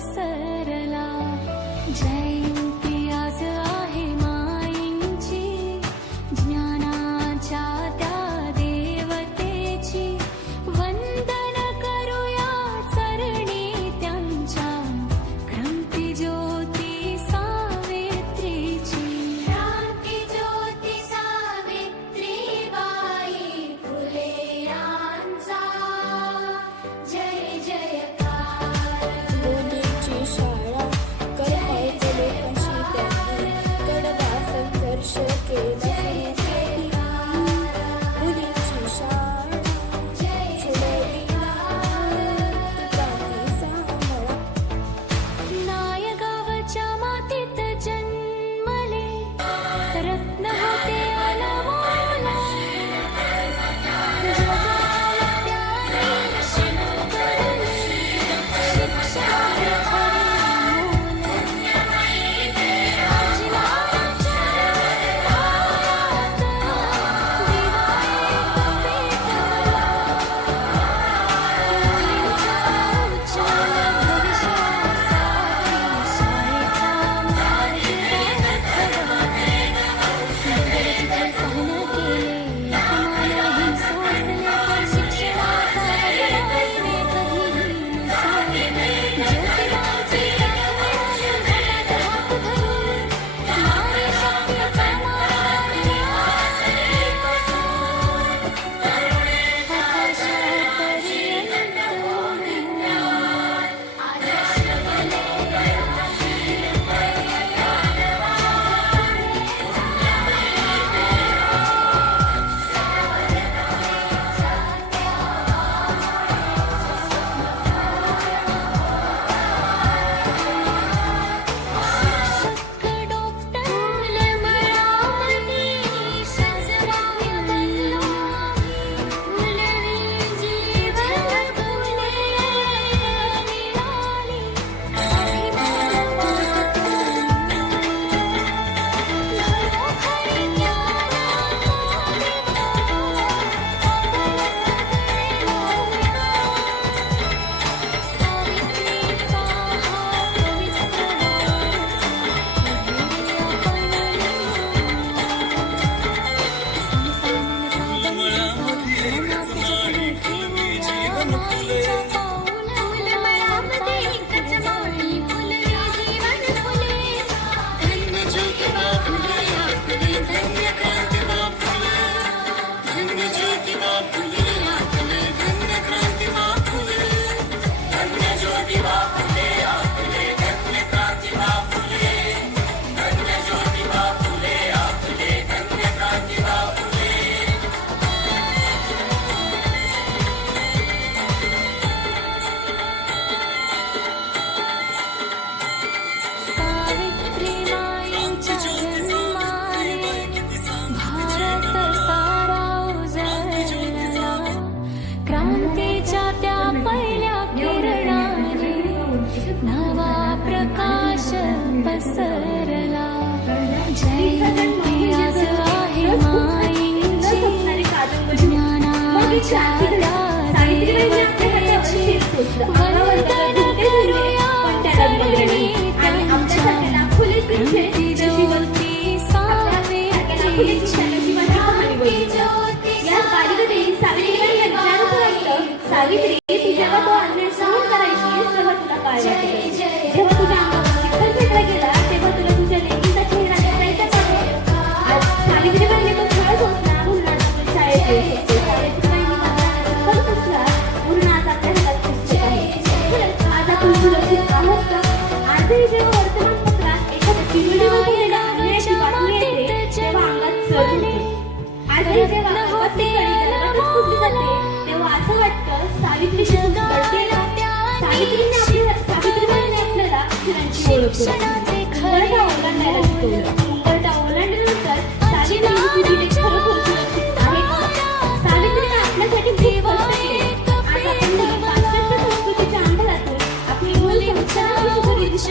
पसरला. जयंती आज आहे माईंची, ज्ञानाच्या त्या देवतेची. वंदन करूया चरणी त्यांच्या, क्रांती ज्योती सावित्रीची. क्रांती ज्योती सावित्रीबाई फुले यांचा जय जयकार. मुलींची शाळा करायचे कशी त्यांनी कडवा संघर्ष केला. मुलींची शाळा सोडविला तुकाची सांभाळा. नायगावच्या मातीत जन्मले, रत्न होते अनमोल. जगाला त्यांनी शिकवले, शिक्षणाचे खरे मोल. अज्ञानाच्या अंधारात दिवा एक पेटवला. मुलींच्या उज्ज्वल भविष्यासाठी शाळेचा मार्ग दाखवला. दगडाची सहन केले, अपमानही सोसले, पण शिक्षणाचा सवयीने कधीही न सोडले. ज्योतिबांची साथ मिळाली, हातात हात धरून नारी शक्तीचा मार्ग आकाशापर्यंत शिक्षक डॉक्टर मराठी सजवाय बनलो आम्ही. जीवन फुले निराली, अभिमान वाटतो घरोघरी ज्ञानाचा दिवा आपण सगळे लावूया. सावित्रीचा हा पवित्र वारसा पुढे आपण सावित्री माईंच्या जन्माने भारत सारा उजळला. क्रांतीच्या त्या पहिल्या किरणाने नवा प्रकाश पसरला. जयंती आज आहे माईंची, ज्ञानाच्या त्या देवतेची. वंदन करूया चरणी त्यांच्या, क्रांती ज्योती सावित्रीची. क्रांती ज्योती सावित्री तू जेव्हा तो अन्याय सहन करायची तेव्हा तुला काय वाटलं? जेव्हा तुझ्या अंगावर विठ्ठल फेकला गेला तेव्हा तुला तुझ्या लेकीचा चेहरा दिसायचा का? आज सावित्री म्हणजे तो खरंच होत ना मुलांना शाळेत सावित्रीबाईंनी म्हणून कसला पूर्ण आज आपल्या हातात पुस्तक आहे. खरंच आज आपण सुरक्षित आहोत का? आजही जेव्हा वर्तमानपत्रात एखाद्या चिमुरडीवर झालेल्या अन्यायाची बातमी येते तेव्हा अंगात चढ होते. आजही जेव्हा आपत्ती गडगड फुटली जाते तेव्हा असं वाटतं सावित्री सावित्रीबाईंनी आपल्याला अक्षरांची ओळख करून उंबरठा ओलांडायला शिकवलं. उंबरठा ओलांडल्यानंतर सावित्रीची दिले खरोखर सुरक्षित आहे का? सावित्रीने आपल्यासाठी खूप कष्ट केले. आज आपण पाश्चात्य संस्कृतीच्या अंधारातून आपली मूळ संस्काराची